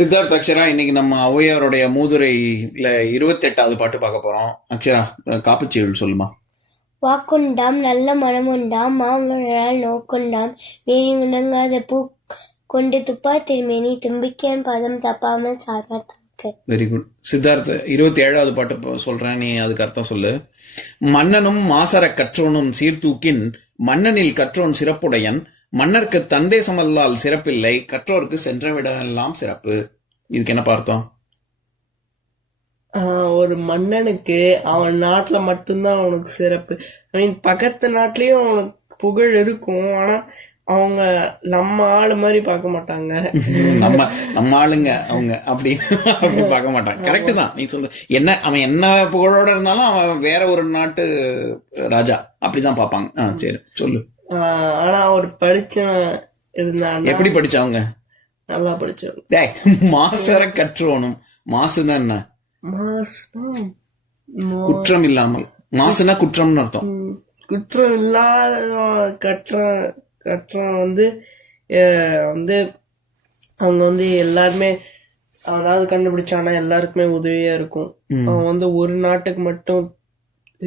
சித்தார்த் அக்ஷரா, இன்னைக்கு நம்ம ஔவையாருடைய மூதுரையில 28வது பாட்டு பார்க்க போறோம். அக்ஷரா, காப்புச்செயல் சொல்லுமா. வாக்குண்டாம் நல்ல மனமுண்டாம் மாமழால் நோக்குண்டாம் வேணி முணங்காத பூ கொண்டு துப்பா திருமேனி தும்பிக்கையன் பதம் தப்பாமல் சார்பார் தமக்கு. Very good Siddharth. 27வது பாட்டு சொல்றேன், நீ அதுக்கு அர்த்தம் சொல்லு. மன்னனும் மாசர கற்றோனும் சீர்தூக்கின் மன்னனில் கற்றோன் சிறப்புடையன் மன்னருக்கு தந்தேசமல்லால் சிறப்பில்லை கற்றோருக்கு சென்றவிடெல்லாம் சிறப்பு. இதுக்கு என்ன பார்த்தோம்? ஒரு மன்னனுக்கு அவன் நாட்டுல மட்டும்தான் அவனுக்கு சிறப்பு. ஐ மீன் பக்கத்து நாட்டிலயும் அவனுக்கு புகழ் இருக்கும். ஆனா அவங்க நம்ம ஆளு மாதிரி பார்க்க மாட்டாங்க. நம்ம ஆளுங்க அவங்க அப்படி பார்க்க மாட்டாங்க. கரெக்ட் தான் நீ சொல்ற. என்ன அவன் என்ன புகழோட இருந்தாலும் அவன் வேற ஒரு நாட்டு ராஜா அப்படிதான் பார்ப்பாங்க. சரி சொல்லு. ஆனா அவர் படிச்சவன் இருந்தான். எப்படி படிச்சவங்க? நல்லா படிச்சவங்க. மாசர கற்றோனும். மாசுதான் என்ன? குற்றம் இல்லாமல். மாசுனா குற்றம்னு அர்த்தம். குற்றம் இல்லாத கற்றான் வந்து அவங்க எல்லாருமே அதாவது கண்டுபிடிச்சானா எல்லாருக்குமே உதவியா இருக்கும். அவன் ஒரு நாட்டுக்கு மட்டும்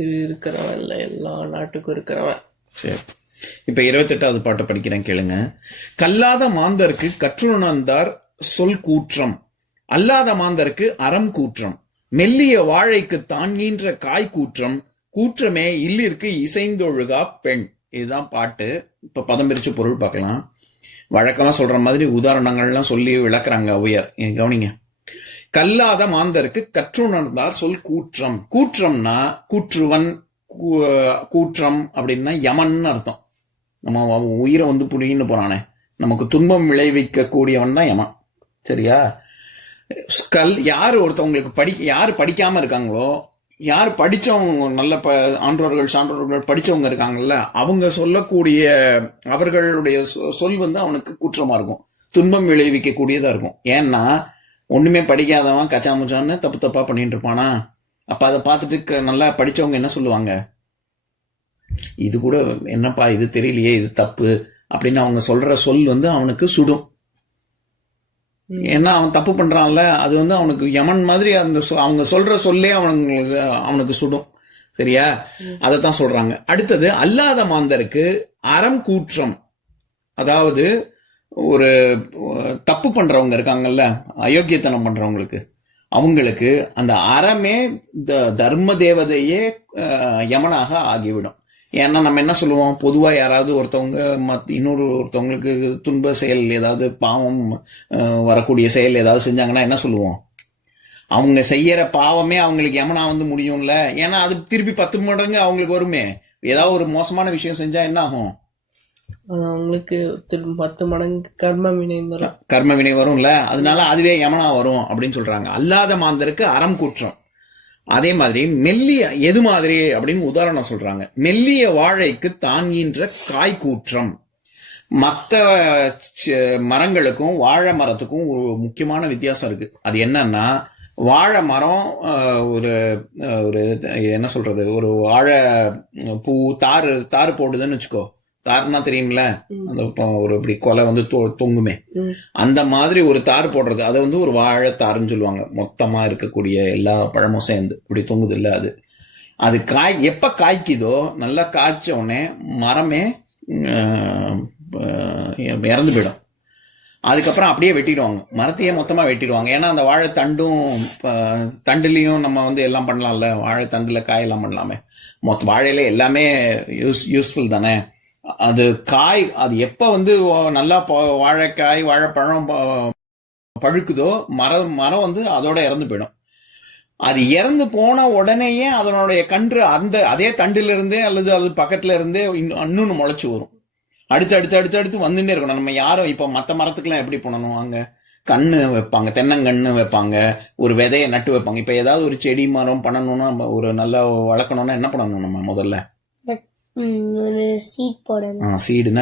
இருக்கிறவன் இல்ல, எல்லா நாட்டுக்கும் இருக்கிறவன். சரி, இப்ப 28வது பாட்டை படிக்கிறேன், கேளுங்க. கல்லாத மாந்தருக்கு கற்றுணர்ந்தார் சொல் கூற்றம், அல்லாத மாந்தருக்கு அறம் கூற்றம், மெல்லிய வாழைக்கு தான் ஈன்ற காய் கூற்றம், கூற்றமே இல்லிற்கு இசைந்தொழுகா பெண். இதுதான் பாட்டு. இப்ப பதம் பிரிச்சு பொருள் பார்க்கலாம். வழக்கமா சொல்ற மாதிரி உதாரணங்கள்லாம் சொல்லி விளக்குறாங்க ஔவையார். கவனிங்க. கல்லாத மாந்தருக்கு கற்றுணர்ந்தார் சொல் கூற்றம். கூற்றம்னா கூற்றுவன், கூற்றம் அப்படின்னா யமன் அர்த்தம். நம்ம உயிரை புடின்னு போறானே, நமக்கு துன்பம் விளைவிக்க கூடியவன் தான் யமன். சரியா? யாரு ஒருத்தவங்களுக்கு யாரு படிக்காம இருக்காங்களோ, யார் படிச்சவங்க, நல்ல ஆன்றோர்கள் சான்றோர்கள் படிச்சவங்க இருக்காங்கல்ல, அவங்க சொல்லக்கூடிய அவர்களுடைய சொல் அவனுக்கு குற்றமா இருக்கும், துன்பம் விளைவிக்க கூடியதா இருக்கும். ஏன்னா ஒண்ணுமே படிக்காதவன் கச்சாமுச்சான்னு தப்பு தப்பா பண்ணிட்டு இருப்பானா. அப்ப அதை பார்த்துட்டு நல்லா படிச்சவங்க என்ன சொல்லுவாங்க? இது கூட என்னப்பா, இது தெரியலையே, இது தப்பு அப்படின்னு அவங்க சொல்ற சொல் அவனுக்கு சுடும். ஏன்னா அவன் தப்பு பண்றான்ல, அது அவனுக்கு யமன் மாதிரி அந்த அவங்க சொல்ற சொல்லே அவனுக்கு சுடும். சரியா? அதத்தான் சொல்றாங்க. அடுத்தது, அல்லாத மாந்தருக்கு அறம் கூற்றம். அதாவது ஒரு தப்பு பண்றவங்க இருக்காங்கல்ல, அயோக்கியத்தனம் பண்றவங்களுக்கு, அவங்களுக்கு அந்த அறமே தர்ம தேவதையே யமனாக ஆகிவிடும். ஏன்னா நம்ம என்ன சொல்லுவோம், பொதுவா யாராவது ஒருத்தவங்க இன்னொரு ஒருத்தவங்களுக்கு துன்ப செயல், ஏதாவது பாவம் வரக்கூடிய செயல் ஏதாவது செஞ்சாங்கன்னா என்ன சொல்லுவோம்? அவங்க செய்யற பாவமே அவங்களுக்கு யமனா முடியும்ல. ஏன்னா அது திருப்பி 10 மடங்கு அவங்களுக்கு வருமே. ஏதாவது ஒரு மோசமான விஷயம் செஞ்சா என்ன ஆகும்? அவங்களுக்கு 10 மடங்கு கர்ம வினை வரும்ல. அதனால அதுவே யமனா வரும் அப்படின்னு சொல்றாங்க. அல்லாத மாந்தருக்கு அறம் குற்றம். அதே மாதிரி மெல்லிய, எது மாதிரி அப்படின்னு உதாரணம் சொல்றாங்க. மெல்லிய வாழைக்கு தாங்கின்ற காய் கூற்றம். மற்ற மரங்களுக்கும் வாழை மரத்துக்கும் ஒரு முக்கியமான வித்தியாசம் இருக்கு. அது என்னன்னா, வாழை மரம் ஒரு என்ன சொல்றது, ஒரு வாழை பூ தாறு போடுதுன்னு வச்சுக்கோ. தாருன்னா தெரியும்ல, அந்த ஒரு இப்படி கொலை தொங்குமே, அந்த மாதிரி ஒரு தார் போடுறது, அதை ஒரு வாழை தாருன்னு சொல்லுவாங்க. மொத்தமா இருக்கக்கூடிய எல்லா பழமும் சேர்ந்து இப்படி தொங்குது இல்ல, அது எப்ப காய்க்குதோ, நல்லா காய்ச்ச உடனே மரமே இறந்து போயிடும். அதுக்கப்புறம் அப்படியே வெட்டிடுவாங்க, மரத்தையே மொத்தமா வெட்டிடுவாங்க. ஏன்னா அந்த வாழை தண்டுலயும் நம்ம எல்லாம் பண்ணலாம்ல, வாழை தண்டுல காயெல்லாம் பண்ணலாமே. வாழையில எல்லாமே யூஸ்ஃபுல் தானே. அது காய், அது எப்ப நல்லா வாழைக்காய் வாழைப்பழம் பழுக்குதோ, மரம் அதோட இறந்து போயிடும். அது இறந்து போன உடனேயே அதனுடைய கன்று அதே தண்டுல இருந்தே அல்லது அது பக்கத்துல இருந்தே இன்னொன்னு முளைச்சு வரும். அடுத்து வந்துட்டே இருக்கணும். நம்ம யாரும் இப்ப மத்த மரத்துக்குலாம் எப்படி பண்ணணும், அங்க கண்ணு வைப்பாங்க, தென்னங்கண்ணு வைப்பாங்க, ஒரு விதையை நட்டு வைப்பாங்க. இப்ப ஏதாவது ஒரு செடி மரம் பண்ணணும்னா, ஒரு நல்லா வளர்க்கணும்னா என்ன பண்ணணும்? நம்ம முதல்ல சீடுனா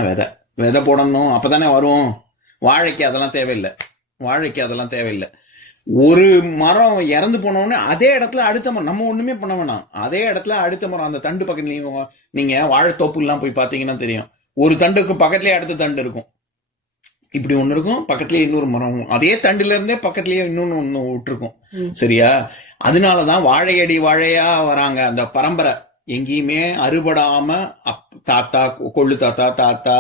விதை போடணும், அப்பதானே வரும். வாழைக்கு அதெல்லாம் தேவையில்லை. ஒரு மரம் இறந்து போனோடனே அதே இடத்துல அடுத்த மரம், நம்ம ஒண்ணுமே பண்ண வேணாம், அதே இடத்துல அடுத்த மரம், அந்த தண்டு பக்கத்துல நீங்க வாழைத்தோப்பு எல்லாம் போய் பாத்தீங்கன்னா தெரியும், ஒரு தண்டுக்கு பக்கத்துலயே அடுத்த தண்டு இருக்கும். இப்படி ஒண்ணு இருக்கும், பக்கத்துலயே இன்னொரு மரம், அதே தண்டுல இருந்தே பக்கத்துலயே இன்னொன்னு ஒண்ணு விட்டுருக்கும். சரியா? அதனாலதான் வாழையடி வாழையா வராங்க. அந்த பரம்பரை எங்கேயுமே அறுபடாம தாத்தா, கொள்ளு தாத்தா, தாத்தா,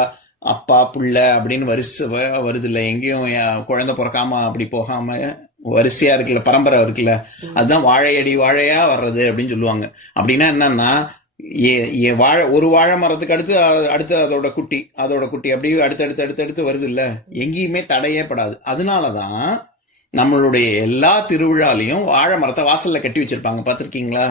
அப்பா, புள்ள அப்படின்னு வரிசை வருது இல்ல. எங்கேயும் குழந்தை பிறக்காம அப்படி போகாம வரிசையா இருக்குல்ல, பரம்பரை இருக்குல்ல, அதுதான் வாழையடி வாழையா வர்றது அப்படின்னு சொல்லுவாங்க. அப்படின்னா என்னன்னா, ஒரு வாழை மரத்துக்கு அடுத்து அதோட குட்டி அப்படியே அடுத்து வருது இல்ல, எங்கேயுமே தடையே படாது. அதனாலதான் நம்மளுடைய எல்லா திருவிழாலையும் வாழை மரத்தை வாசல்ல கட்டி வச்சிருப்பாங்க. பாத்திருக்கீங்களா?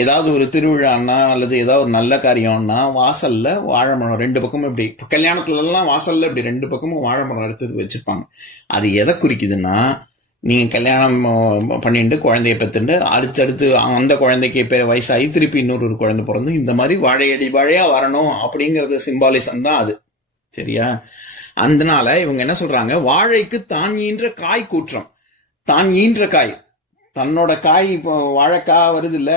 ஏதாவது ஒரு திருவிழான்னா அல்லது ஏதாவது ஒரு நல்ல காரியம்னா வாசல்ல வாழை மரம் ரெண்டு பக்கமும், இப்படி கல்யாணத்துல எல்லாம் வாசல்ல இப்படி ரெண்டு பக்கமும் வாழை மரம் எடுத்து வச்சிருப்பாங்க. அது எதை குறிக்குதுன்னா, நீங்க கல்யாணம் பண்ணிட்டு குழந்தைய பெற்றுண்டு அடுத்தடுத்து அந்த குழந்தைக்கு வயசாகி திருப்பி இன்னொரு குழந்தை பிறந்து இந்த மாதிரி வாழையடி வாழையா வரணும் அப்படிங்கறது சிம்பாலிசம் தான் அது. சரியா? அதனால இவங்க என்ன சொல்றாங்க, வாழைக்கு தான் ஈன்ற காய் கூற்றம். தான் ஈன்ற காய், தன்னோட காய், இப்போ வாழைக்காய் வருது இல்ல,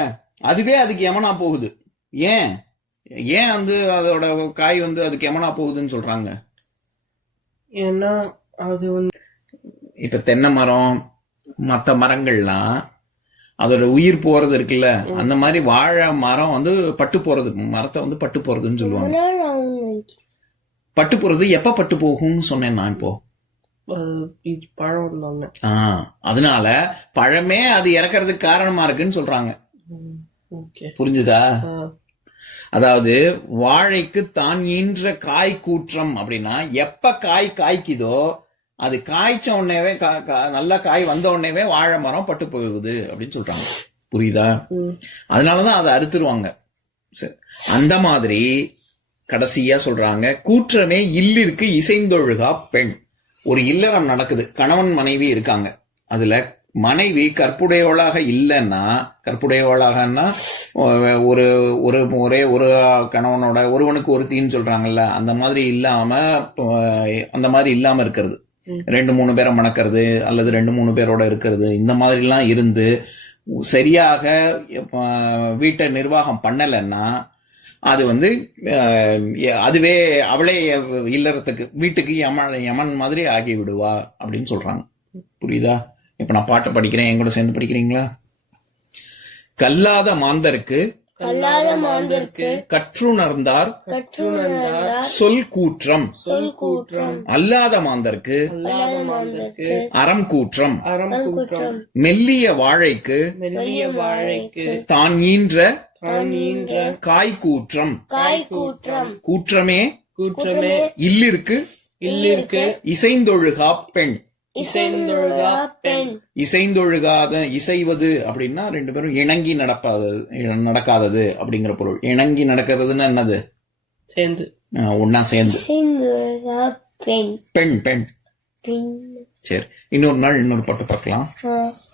அதுவே அதுக்கு எமனா போகுது. ஏன் அதோட காய் அதுக்கு எமனா போகுதுன்னு சொல்றாங்க? ஏன்னா அது இப்ப தென்னை மரம் மத்த மரங்கள்லாம் அதோட உயிர் போறது இருக்குல்ல, அந்த மாதிரி வாழை மரம் பட்டு போறது, மரத்தை பட்டு போறதுன்னு சொல்லுவாங்க. பட்டு போறது எப்ப பட்டு போகும்னு சொன்னேன் நான் இப்போ. பழம். அதனால பழமே அது இறக்கறதுக்கு காரணமா இருக்குன்னு சொல்றாங்க. புரிஞ்சுதா? அதாவது வாழைக்கு தான் ஈன்ற காய் கூற்றம் அப்படின்னா, எப்ப காய் காய்க்குதோ அது காய்ச்ச உடனேவே, நல்ல காய் வந்த உடனேவே வாழை மரம் பட்டு போகுது அப்படின்னு சொல்றாங்க. புரியுதா? அதனாலதான் அதை அறுத்துருவாங்க. அந்த மாதிரி கடைசியா சொல்றாங்க, கூற்றமே இல்லிற்கு இசைந்தொழுகா பெண். ஒரு இல்லறம் நடக்குது, கணவன் மனைவி இருக்காங்க. அதுல மனைவி கற்புடையவளாக இல்லைன்னா, கற்புடையவளாகன்னா ஒரே ஒரு கணவனோட ஒருவனுக்கு ஒருத்தின்னு சொல்றாங்கல்ல, அந்த மாதிரி இல்லாம இருக்கிறது, 2-3 பேரை மணக்கிறது அல்லது 2-3 பேரோட இருக்கிறது, இந்த மாதிரி எல்லாம் இருந்து சரியாக வீட்டை நிர்வாகம் பண்ணலைன்னா அது அதுவே அவளே இல்லறத்துக்கு வீட்டுக்கு யமன் மாதிரி ஆகி விடுவா அப்படின்னு சொல்றாங்க. புரியுதா? இப்ப நான் பாட்டு படிக்கிறேன், என் கூட சேர்ந்து படிக்கிறீங்களா? கல்லாத மாந்தருக்கு கற்றுணர்ந்தார் சொல் கூற்றம், அல்லாத மாந்தருக்கு அறம் கூற்றம். மெல்லிய வாழைக்கு தான் ஈன்ற காய் கூற்றம். கூற்றமே இல்லிற்கு இசைந்தொழுகா பெண். இசைந்தொழுகாத, இசைவது அப்படின்னா 2 பேரும் இணங்கி நடக்காதது அப்படிங்கிற பொருள். இணங்கி நடக்கிறதுன்னா என்னது? சேர்ந்து, ஒன்னா சேர்ந்து. பெண். சரி, இன்னொரு நாள் இன்னொரு பாட்டு பார்க்கலாம்.